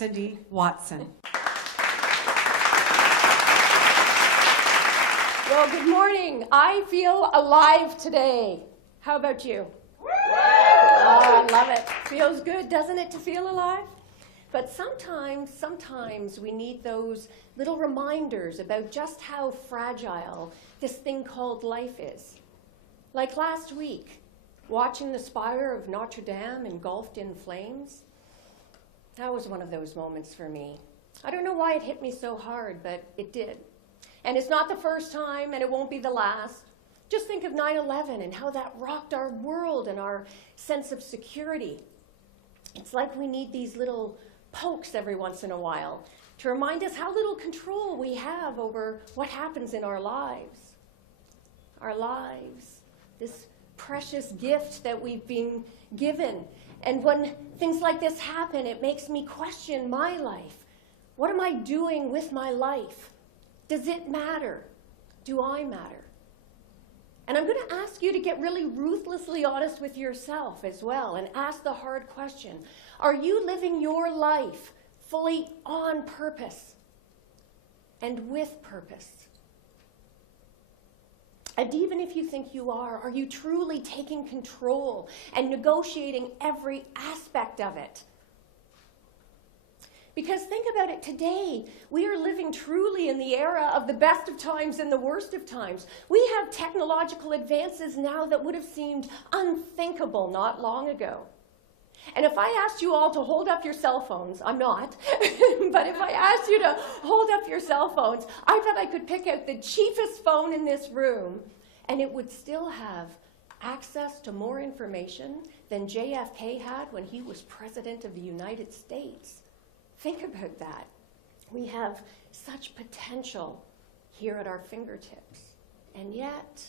Cindy Watson. Well, good morning. I feel alive today. How about you? Oh, I love it. Feels good, doesn't it, to feel alive? But sometimes we need those little reminders about just how fragile this thing called life is. Like last week, watching the spire of Notre Dame engulfed in flames. That was one of those moments for me. I don't know why it hit me so hard, but it did. And it's not the first time, and it won't be the last. Just think of 9/11 and how that rocked our world and our sense of security. It's like we need these little pokes every once in a while to remind us how little control we have over what happens in our lives. Our lives, this precious gift that we've been given. And when things like this happen, it makes me question my life. What am I doing with my life? Does it matter? Do I matter? And I'm going to ask you to get really ruthlessly honest with yourself as well and ask the hard question. Are you living your life fully on purpose and with purpose? And even if you think you are you truly taking control and negotiating every aspect of it? Because think about it, today, we are living truly in the era of the best of times and the worst of times. We have technological advances now that would have seemed unthinkable not long ago. And if I asked you all to hold up your cell phones, I'm not, but if I asked you to hold up your cell phones, I bet I could pick out the cheapest phone in this room, and it would still have access to more information than JFK had when he was President of the United States. Think about that. We have such potential here at our fingertips. And yet,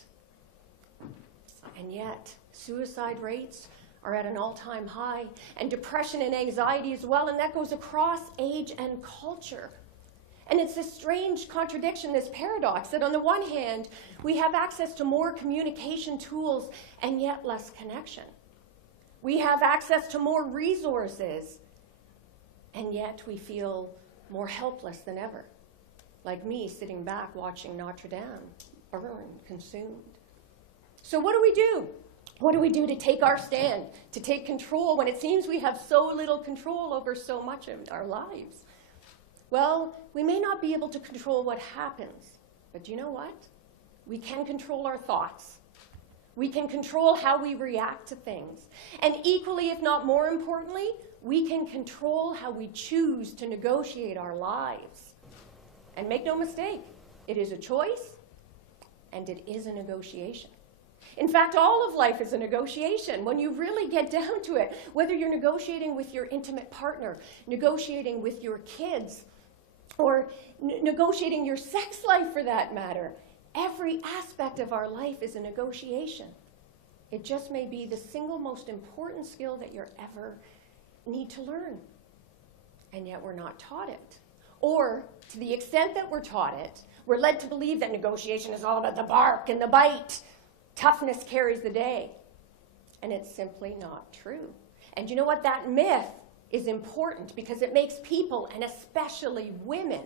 suicide rates are at an all-time high, and depression and anxiety as well, and that goes across age and culture. And it's this strange contradiction, this paradox, that on the one hand, we have access to more communication tools and yet less connection. We have access to more resources, and yet we feel more helpless than ever. Like me sitting back watching Notre Dame burn, consumed. So what do we do? What do we do to take our stand, to take control when it seems we have so little control over so much of our lives? Well, we may not be able to control what happens, but you know what? We can control our thoughts. We can control how we react to things. And equally, if not more importantly, we can control how we choose to negotiate our lives. And make no mistake, it is a choice and it is a negotiation. In fact, all of life is a negotiation when you really get down to it. Whether you're negotiating with your intimate partner, negotiating with your kids, or negotiating your sex life for that matter, every aspect of our life is a negotiation. It just may be the single most important skill that you're ever need to learn, and yet we're not taught it. Or, to the extent that we're taught it, we're led to believe that negotiation is all about the bark and the bite. Toughness carries the day. And it's simply not true. And you know what? That myth is important because it makes people, and especially women,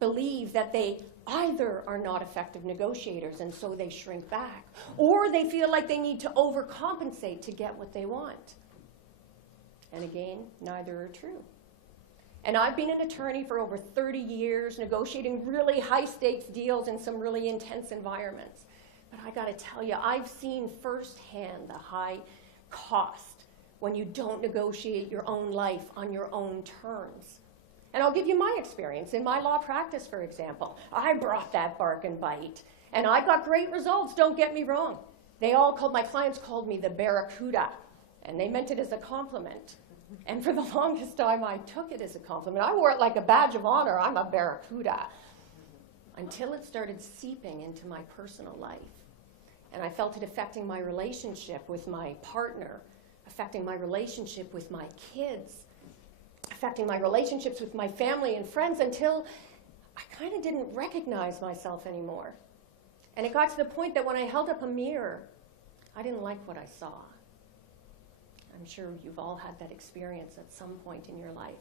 believe that they either are not effective negotiators and so they shrink back, or they feel like they need to overcompensate to get what they want. And again, neither are true. And I've been an attorney for over 30 years, negotiating really high-stakes deals in some really intense environments. But I got to tell you, I've seen firsthand the high cost when you don't negotiate your own life on your own terms. And I'll give you my experience. In my law practice, for example, I brought that bark and bite. And I got great results, don't get me wrong. My clients called me the barracuda, and they meant it as a compliment. And for the longest time, I took it as a compliment. I wore it like a badge of honor. I'm a barracuda. Until it started seeping into my personal life. And I felt it affecting my relationship with my partner, affecting my relationship with my kids, affecting my relationships with my family and friends, until I kind of didn't recognize myself anymore. And it got to the point that when I held up a mirror, I didn't like what I saw. I'm sure you've all had that experience at some point in your life.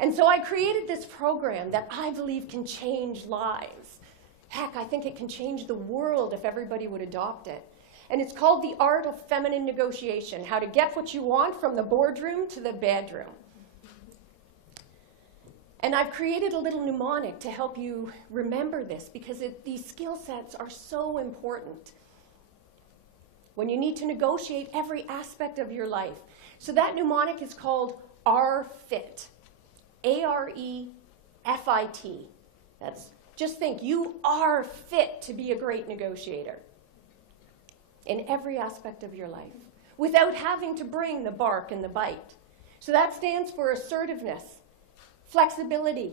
And so I created this program that I believe can change lives. Heck, I think it can change the world if everybody would adopt it. And it's called The Art of Feminine Negotiation, how to get what you want from the boardroom to the bedroom. And I've created a little mnemonic to help you remember this, because these skill sets are so important when you need to negotiate every aspect of your life. So that mnemonic is called AREFIT. A-R-E-F-I-T. Just think, you are fit to be a great negotiator in every aspect of your life without having to bring the bark and the bite. So that stands for assertiveness, flexibility,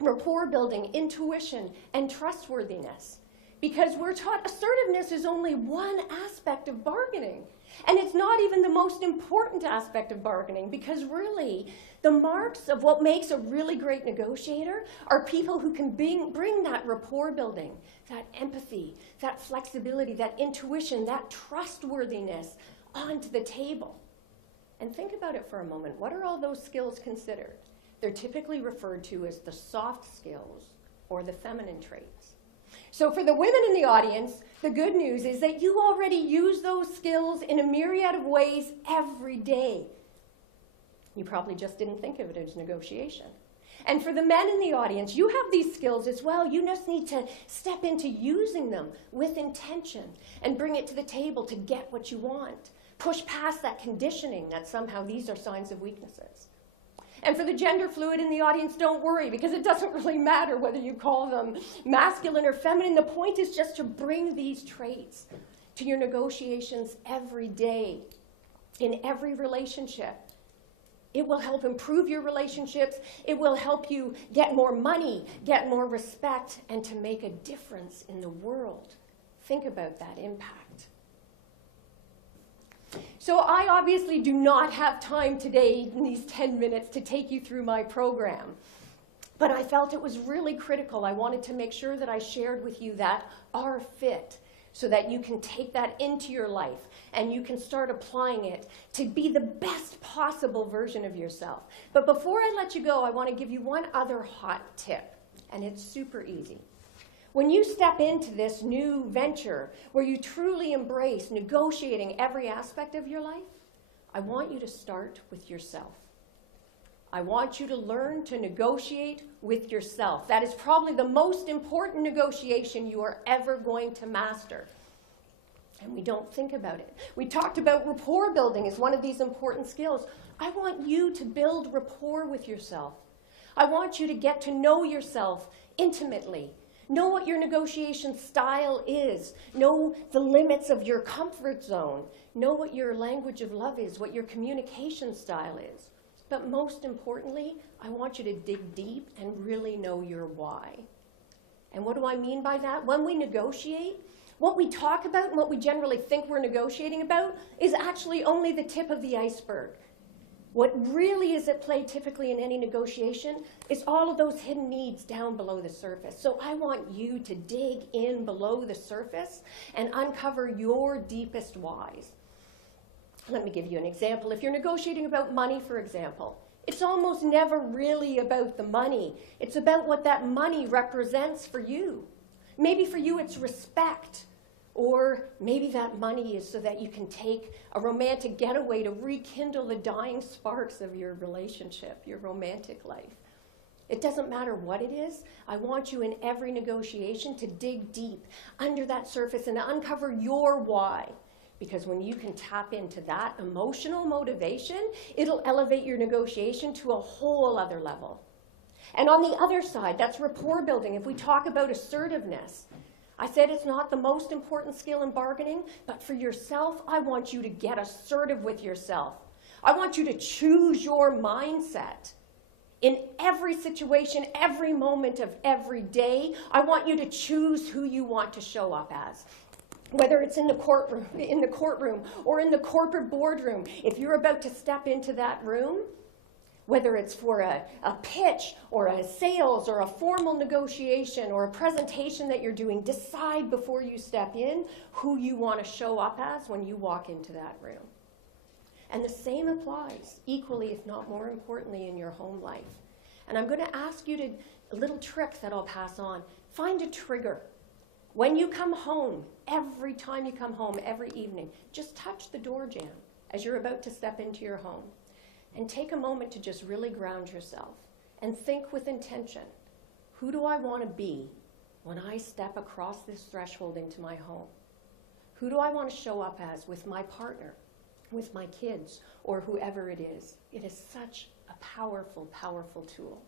rapport building, intuition, and trustworthiness. Because we're taught assertiveness is only one aspect of bargaining. And it's not even the most important aspect of bargaining, because really, the marks of what makes a really great negotiator are people who can bring that rapport building, that empathy, that flexibility, that intuition, that trustworthiness onto the table. And think about it for a moment. What are all those skills considered? They're typically referred to as the soft skills or the feminine traits. So for the women in the audience, the good news is that you already use those skills in a myriad of ways every day. You probably just didn't think of it as negotiation. And for the men in the audience, you have these skills as well. You just need to step into using them with intention and bring it to the table to get what you want. Push past that conditioning that somehow these are signs of weaknesses. And for the gender fluid in the audience, don't worry, because it doesn't really matter whether you call them masculine or feminine. The point is just to bring these traits to your negotiations every day, in every relationship. It will help improve your relationships. It will help you get more money, get more respect, and to make a difference in the world. Think about that impact. So I obviously do not have time today in these 10 minutes to take you through my program. But I felt it was really critical. I wanted to make sure that I shared with you that AREFIT, so that you can take that into your life and you can start applying it to be the best possible version of yourself. But before I let you go, I want to give you one other hot tip, and it's super easy. When you step into this new venture where you truly embrace negotiating every aspect of your life, I want you to start with yourself. I want you to learn to negotiate with yourself. That is probably the most important negotiation you are ever going to master. And we don't think about it. We talked about rapport building as one of these important skills. I want you to build rapport with yourself. I want you to get to know yourself intimately. Know what your negotiation style is. Know the limits of your comfort zone. Know what your language of love is, what your communication style is. But most importantly, I want you to dig deep and really know your why. And what do I mean by that? When we negotiate, what we talk about and what we generally think we're negotiating about is actually only the tip of the iceberg. What really is at play typically in any negotiation is all of those hidden needs down below the surface. So I want you to dig in below the surface and uncover your deepest whys. Let me give you an example. If you're negotiating about money, for example, it's almost never really about the money. It's about what that money represents for you. Maybe for you it's respect. Or maybe that money is so that you can take a romantic getaway to rekindle the dying sparks of your relationship, your romantic life. It doesn't matter what it is. I want you in every negotiation to dig deep under that surface and uncover your why. Because when you can tap into that emotional motivation, it'll elevate your negotiation to a whole other level. And on the other side, that's rapport building. If we talk about assertiveness, I said it's not the most important skill in bargaining, but for yourself, I want you to get assertive with yourself. I want you to choose your mindset. In every situation, every moment of every day, I want you to choose who you want to show up as. Whether it's in the courtroom or in the corporate boardroom, if you're about to step into that room, whether it's for a pitch or a sales or a formal negotiation or a presentation that you're doing, decide before you step in who you want to show up as when you walk into that room. And the same applies equally, if not more importantly, in your home life. And I'm going to ask you to, a little trick that I'll pass on. Find a trigger. When you come home, every time you come home, every evening, just touch the door jamb as you're about to step into your home. And take a moment to just really ground yourself and think with intention, who do I want to be when I step across this threshold into my home? Who do I want to show up as with my partner, with my kids, or whoever it is? It is such a powerful, powerful tool.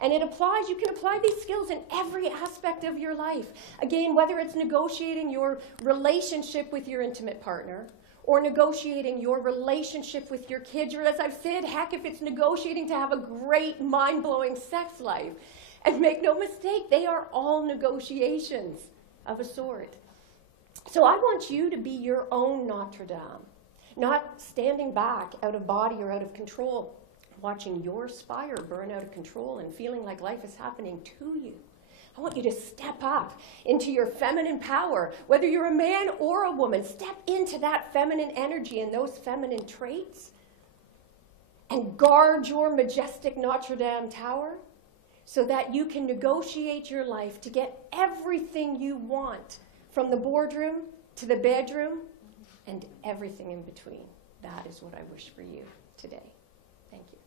And it applies, you can apply these skills in every aspect of your life. Again, whether it's negotiating your relationship with your intimate partner, or negotiating your relationship with your kids, or as I've said, heck, if it's negotiating to have a great, mind-blowing sex life. And make no mistake, they are all negotiations of a sort. So I want you to be your own Notre Dame, not standing back out of body or out of control, watching your spire burn out of control and feeling like life is happening to you. I want you to step up into your feminine power. Whether you're a man or a woman, step into that feminine energy and those feminine traits and guard your majestic Notre Dame tower so that you can negotiate your life to get everything you want from the boardroom to the bedroom and everything in between. That is what I wish for you today. Thank you.